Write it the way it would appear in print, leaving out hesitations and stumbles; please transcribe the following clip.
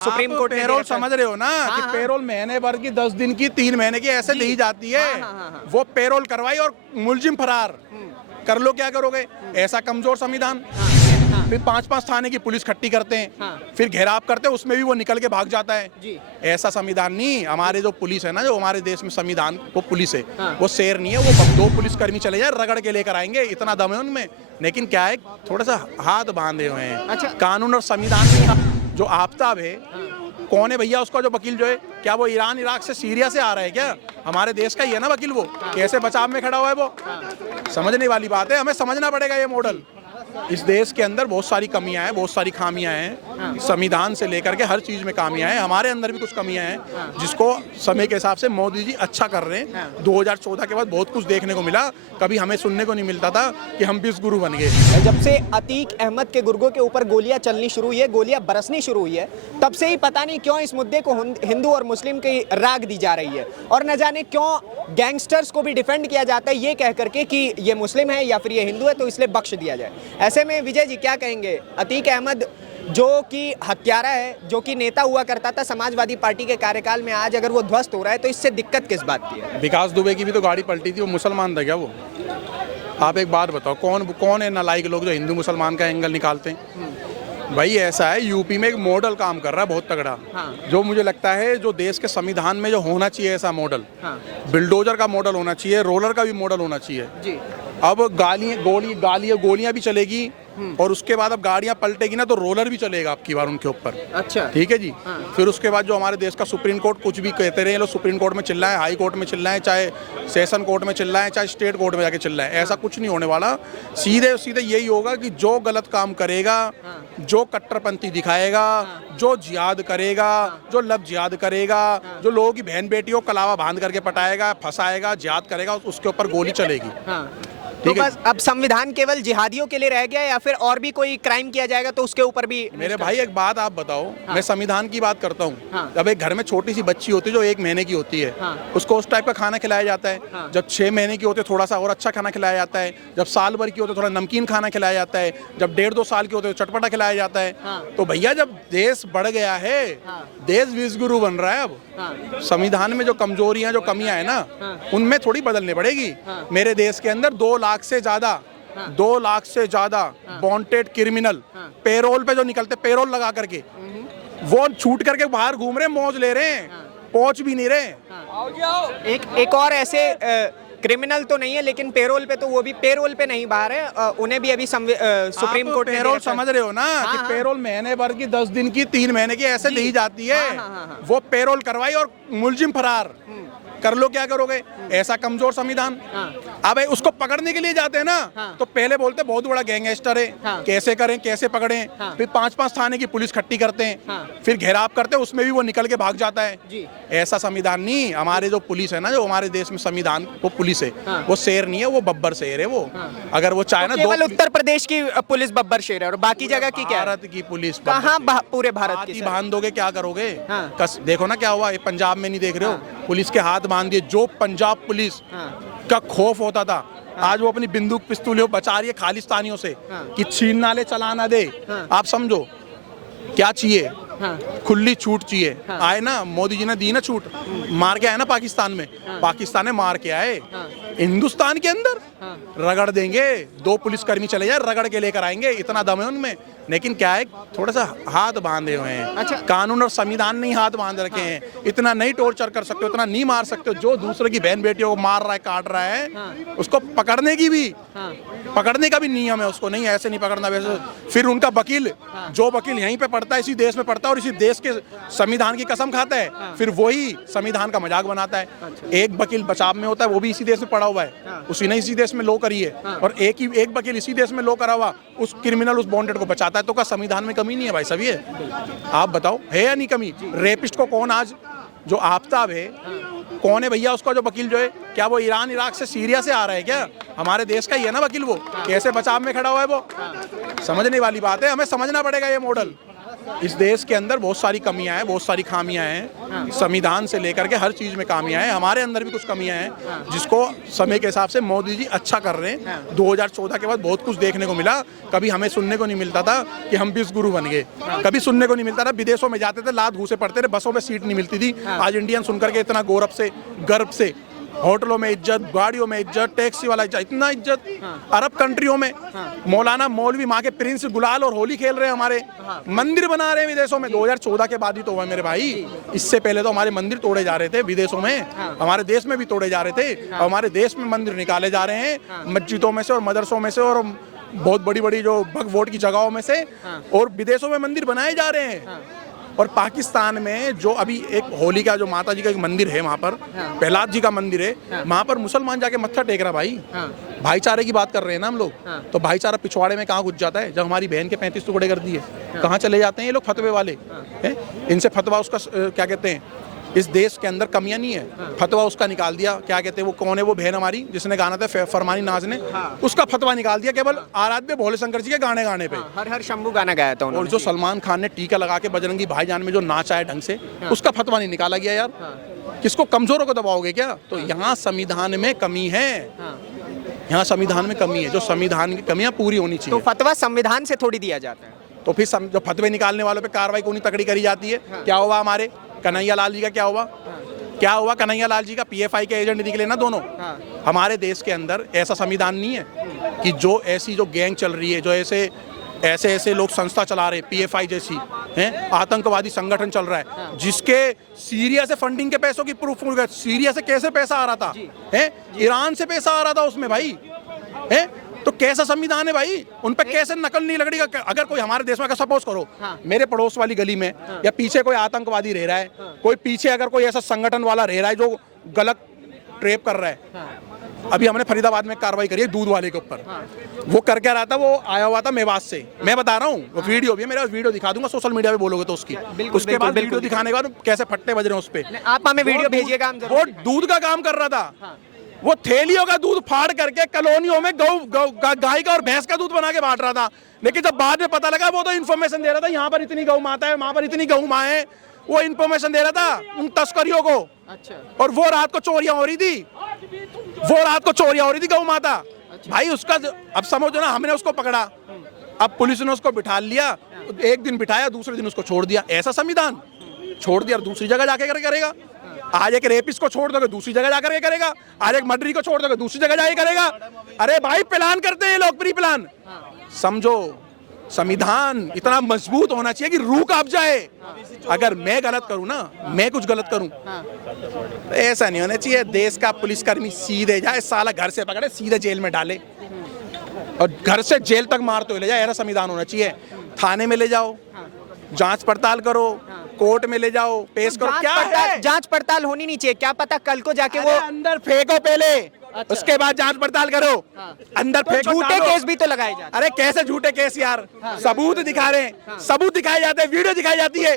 Supreme court ने payroll समझ रहे हो ना कि पेरोल महीने भर की 10 दिन की 3 महीने की ऐसे दी जाती है। वो पेरोल करवाई और मुलजिम फरार कर लो, क्या करोगे? ऐसा कमजोर संविधान। फिर 5-5 थाने की पुलिस खट्टी करते हैं, फिर घेराव करते हैं, उसमें भी वो निकल के भाग जाता है। ऐसा संविधान नहीं। हमारे जो पुलिस है ना, जो हमारे देश में संविधान वो पुलिस है, वो शेर नहीं है। वो 2 पुलिसकर्मी चले जाए रगड़ के लेकर आएंगे, इतना दम है उनमें। लेकिन क्या है, थोड़ा सा हाथ बांधे हुए हैं। अच्छा। कानून और संविधान नहीं। जो आफ्ताब है, कौन है भैया उसका जो वकील जो है? क्या वो ईरान इराक से सीरिया से आ रहा है क्या? हमारे देश का ही है ना वकील। वो कैसे बचाव में खड़ा हुआ है? वो समझने वाली बात है। हमें समझना पड़ेगा ये मॉडल। इस देश के अंदर बहुत सारी कमियां हैं, बहुत सारी खामियां हैं। संविधान से लेकर के हर चीज में खामियां हैं। हमारे अंदर भी कुछ कमियां हैं, जिसको समय के हिसाब से मोदी जी अच्छा कर रहे हैं। 2014 के बाद बहुत कुछ देखने को मिला। कभी हमें सुनने को नहीं मिलता था कि हम विश्व गुरु बन गए। जब से अतीक अहमद के गुर्गों के ऊपर गोलियां चलनी शुरू हुई है, गोलियां बरसनी शुरू हुई है, तब से ही पता नहीं क्यों इस मुद्दे को हिंदू और मुस्लिम की राग दी जा रही है। और न जाने क्यों गैंगस्टर्स को भी डिफेंड किया जाता है ये कह करके कि ये मुस्लिम है या फिर ये हिंदू है तो इसलिए बख्श दिया जाए। ऐसे में विजय जी क्या कहेंगे? अतीक अहमद जो कि हत्यारा है, जो कि नेता हुआ करता था समाजवादी पार्टी के कार्यकाल में, आज अगर वो ध्वस्त हो रहा है तो इससे दिक्कत किस बात की है? विकास दुबे की भी तो गाड़ी पलटी थी, वो मुसलमान था क्या वो? आप एक बात बताओ, कौन है नालायक लोग जो हिंदू मुसलमान का एंगल निकालते हैं? भाई ऐसा है, यूपी में एक मॉडल काम कर रहा है बहुत तगड़ा। जो मुझे लगता है जो देश के संविधान में जो होना चाहिए ऐसा मॉडल, बिल्डोजर का मॉडल होना चाहिए, रोलर का भी मॉडल होना चाहिए जी। अब गोलियां भी चलेगी और उसके बाद अब गाड़ियां पलटेगी ना तो रोलर भी चलेगा आपकी बार उनके ऊपर। अच्छा, ठीक है जी। फिर उसके बाद जो हमारे देश का सुप्रीम कोर्ट कुछ भी कहते रहे, लोग सुप्रीम कोर्ट में चिल्लाए, हाई कोर्ट में चिल्लाए, चाहे सेशन कोर्ट में चिल्लाए, चाहे स्टेट कोर्ट में जाके चिल्लाए, ऐसा कुछ नहीं होने वाला। सीधे सीधे यही होगा कि जो गलत काम करेगा, जो कट्टरपंथी दिखाएगा, जो जिहाद करेगा, जो लब जिहाद करेगा, जो लोगों की बहन बेटियों को कलावा बांध करके पटाएगा, फंसाएगा, जिहाद करेगा, उसके ऊपर गोली चलेगी। तो बस अब संविधान केवल जिहादियों के लिए रह गया या फिर और भी कोई क्राइम किया जाएगा तो उसके ऊपर भी? मेरे भाई एक बात आप बताओ। मैं संविधान की बात करता हूँ। जब एक घर में छोटी सी बच्ची होती है जो 1 महीने की होती है, उसको उस टाइप का खाना खिलाया जाता है। जब 6 महीने की होती है थोड़ा सा और अच्छा खाना खिलाया जाता है। जब साल भर की होती है थोड़ा नमकीन खाना खिलाया जाता है। जब 1.5-2 साल की होती है चटपटा खिलाया जाता है। तो भैया जब देश बढ़ गया है, देश विश्व गुरु बन रहा है, अब संविधान में जो कमजोरियां जो कमियां है ना, उनमें थोड़ी बदलनी पड़ेगी। मेरे देश के अंदर 2 लाख से ज्यादा वांटेड क्रिमिनल पेरोल पे जो निकलते, पेरोल लगा करके वो छूट करके बाहर घूम रहे, मौज ले रहे हैं, पहुंच भी नहीं रहे। एक और ऐसे क्रिमिनल तो नहीं है लेकिन पेरोल पे, तो वो भी पेरोल पे नहीं बाहर है, उन्हें भी अभी सुप्रीम कोर्ट पेरोल समझ रहे हो ना कि पेरोल महीने भर की 10 दिन की 3 महीने की ऐसे दी जाती है। वो पेरोल करवाई और मुलजिम फरार कर लो, क्या करोगे? ऐसा कमजोर संविधान। अब उसको पकड़ने के लिए जाते हैं ना, तो पहले बोलते बहुत बड़ा गैंगस्टर है, कैसे करें, कैसे पकड़ें। फिर 5-5 थाने की पुलिस खट्टी करते हैं, फिर घेराव करते हैं, उसमें भी वो निकल के भाग जाता है। ऐसा संविधान नहीं। हमारे जो पुलिस है ना, जो हमारे देश में संविधान वो पुलिस है, वो शेर नहीं है, वो बब्बर शेर है। वो अगर वो चाहे ना, केवल उत्तर प्रदेश की पुलिस बब्बर शेर है और बाकी जगह की क्या? भारत की पुलिस कहाँ? पूरे भारत की बांध दोगे, क्या करोगे? देखो ना क्या हुआ, पंजाब में नहीं देख रहे हो? पुलिस के हाथ बांध दिए। जो पंजाब पुलिस का खौफ होता था, आज वो अपनी बंदूक पिस्तौलें बचा रही है खालिस्तानियों से कि छीन ना ले, चला ना दे। आप समझो क्या चाहिए? खुली छूट चाहिए। आए ना मोदी जी ने दी ना छूट, मार के आए ना पाकिस्तान में, पाकिस्तान में मार के आए, हिंदुस्तान के अंदर रगड़ देंगे। 2 पुलिसकर्मी चले जाए रगड़ के लेकर आएंगे, इतना दम है उनमें। लेकिन क्या है, थोड़ा सा हाथ बांधे हुए हैं। अच्छा। कानून और संविधान नहीं हाथ बांध रखे हैं। इतना नहीं टॉर्चर कर सकते, इतना नहीं मार सकते। जो दूसरे की बहन बेटियों को मार रहा है, काट रहा है, उसको पकड़ने का भी नियम है। उसको नहीं, ऐसे नहीं पकड़ना। वैसे फिर उनका वकील, जो वकील यहीं पे पढ़ता है, इसी देश में पढ़ता है और इसी देश के संविधान की कसम खाता है, फिर वही संविधान का मजाक बनाता है। एक वकील बचाव में होता है, वो भी इसी देश में पढ़ा हुआ है, उसी ने इसी देश में लॉ करी है, और एक वकील इसी देश में लॉ करा हुआ उस क्रिमिनल, उस बॉन्डेड को बचाता है। तो क्या संविधान में कमी नहीं है भाई? सभी है। आप बताओ, है या नहीं कमी? रेपिस्ट को कौन, आज जो आफ्ताब है, कौन है भैया उसका जो वकील जो है? क्या वो ईरान इराक से सीरिया से आ रहा है क्या? हमारे देश का ही है ना वकील। वो कैसे बचाव में खड़ा हुआ है? वो समझने वाली बात है। हमें समझना पड़ेगा ये मॉडल। इस देश के अंदर बहुत सारी कमियां हैं, बहुत सारी खामियां हैं, संविधान से लेकर के हर चीज में खामियां हैं। हमारे अंदर भी कुछ कमियां हैं जिसको समय के हिसाब से मोदी जी अच्छा कर रहे हैं। 2014 के बाद बहुत कुछ देखने को मिला। कभी हमें सुनने को नहीं मिलता था कि हम विश्व गुरु बन गए, कभी सुनने को नहीं मिलता था। विदेशों में जाते थे, लात घूसे पड़ते थे, बसों में सीट नहीं मिलती थी। आज इंडियन सुनकर के इतना गौरव से, गर्व से, होटलों में इज्जत, गाड़ियों में इज्जत, टैक्सी वाला इज्जत, इतना इज्जत। अरब कंट्रियों में मौलाना मौलवी माँ के प्रिंस गुलाल और होली खेल रहे हैं, हमारे मंदिर बना रहे हैं विदेशों में। 2014 के बाद ही तो हुआ मेरे भाई। इससे पहले तो हमारे मंदिर तोड़े जा रहे थे विदेशों में, हमारे देश में भी तोड़े जा रहे थे। हमारे देश में मंदिर निकाले जा रहे हैं मस्जिदों में से और मदरसों में से और बहुत बड़ी बड़ी जो भग वोट की जगहों में से, और विदेशों में मंदिर बनाए जा रहे हैं। और पाकिस्तान में जो अभी एक होली का जो माता जी का एक मंदिर है, वहाँ पर प्रहलाद जी का मंदिर है, वहाँ पर मुसलमान जाके मत्था टेक रहा भाई। भाईचारे की बात कर रहे हैं ना हम लोग, तो भाईचारा पिछवाड़े में कहाँ घुस जाता है? जब हमारी बहन के 35 टुकड़े कर दिए, कहाँ चले जाते हैं ये लोग फतवे वाले हैं? इनसे फतवा उसका क्या कहते हैं, इस देश के अंदर कमियां नहीं है, फतवा उसका निकाल दिया। क्या कहते हैं वो, कौन है वो बहन हमारी जिसने गाना था फरमानी नाज ने, उसका फतवा निकाल दिया केवल आराध्य भोले शंकर जी के गाने गाने पे। हर हर शंभू गाना गाया था उन्होंने। और जो सलमान खान ने टीका लगा के बजरंगी भाईजान में जो नाचा है ढंग से, उसका फतवा नहीं निकाला गया यार। किसको, कमजोरों को दबाओगे क्या? तो यहाँ संविधान में कमी है, यहाँ संविधान में कमी है। जो संविधान की कमियां पूरी होनी तो चाहिए। फतवा संविधान से थोड़ी दिया जाता है। तो फिर जो फतवे निकालने वालों पे कार्रवाई को नहीं तकड़ी करी जाती है। क्या हुआ हमारे कन्हैया लाल जी का, क्या हुआ? क्या हुआ कन्हैया लाल जी का? PFI के एजेंट निकले ना दोनों। हमारे देश के अंदर ऐसा संविधान नहीं है कि जो ऐसी जो गैंग चल रही है, जो ऐसे लोग संस्था चला रहे हैं, PFI जैसी हैं, आतंकवादी संगठन चल रहा है, जिसके सीरिया से फंडिंग के पैसों की प्रूफ मिल गया। सीरिया से कैसे पैसा आ रहा था? हैं, ईरान से पैसा आ रहा था उसमें भाई। हैं, तो कैसा संविधान है भाई? उन पे कैसे नकल नहीं लगेगी? अगर कोई हमारे देश में, अगर सपोज करो मेरे पड़ोस वाली गली में या पीछे कोई आतंकवादी रह रहा है, कोई पीछे अगर कोई ऐसा संगठन वाला रह रहा है जो गलत ट्रेप कर रहा है। अभी हमने फरीदाबाद में कार्रवाई करी है दूध वाले के ऊपर। वो कर क्या रहा था, वो आया हुआ था मेवात से, मैं बता रहा हूँ, वो वीडियो भी है मेरा, वीडियो दिखा दूंगा सोशल मीडिया पे बोलोगे तो उसकी। उसके बाद वीडियो दिखाने के बाद कैसे फट्टे बज रहे हैं उस पे। आप हमें वीडियो भेजिएगा। वो दूध का काम कर रहा था, वो थैलियों का दूध फाड़ करके कॉलोनियों में गाय का और भैंस का दूध बना के बांट रहा था। लेकिन जब बाद में पता लगा, वो तो इन्फॉर्मेशन दे रहा था यहाँ पर इतनी गौ माता है, वहां पर इतनी गौ माँ है, वो इन्फॉर्मेशन दे रहा था उन तस्करियों को। अच्छा। और वो रात को चोरियां हो रही थी, गौ माता। भाई उसका अब समझो ना, हमने उसको पकड़ा, अब पुलिस ने उसको बिठा लिया, एक दिन बिठाया, दूसरे दिन उसको छोड़ दिया। ऐसा संविधान? छोड़ दिया और दूसरी जगह जाके करेगा। आज एक रेपिस्ट को छोड़ दोगे, दूसरी जगह जाकर के करेगा। आज एक मर्डरी को छोड़ दोगे, दूसरी जगह जाके करेगा। अरे भाई प्लान करते हैं लोग, प्री प्लान। समझो, संविधान इतना मजबूत होना चाहिए कि रूह कांप जाए। अगर मैं गलत करूं ना, मैं कुछ गलत करूं, तो ऐसा नहीं होना चाहिए। देश का पुलिसकर्मी सीधे जाए, साला घर से पकड़े सीधे जेल में डाले और घर से जेल तक मारते हुए ले जाए। ऐसा संविधान होना चाहिए। थाने में ले जाओ, जांच पड़ताल करो, कोर्ट में ले जाओ, पेश करो। क्या है? जांच पड़ताल होनी नहीं चाहिए? क्या पता कल को जाके वो अंदर फेंको पहले, अच्छा। उसके बाद जांच पड़ताल करो। अंदर फेंको। झूठे केस भी तो लगाए जाते हैं। अरे कैसे झूठे केस यार? सबूत दिखा रहे हैं, सबूत दिखाए जाते हैं, वीडियो दिखाई जाती है।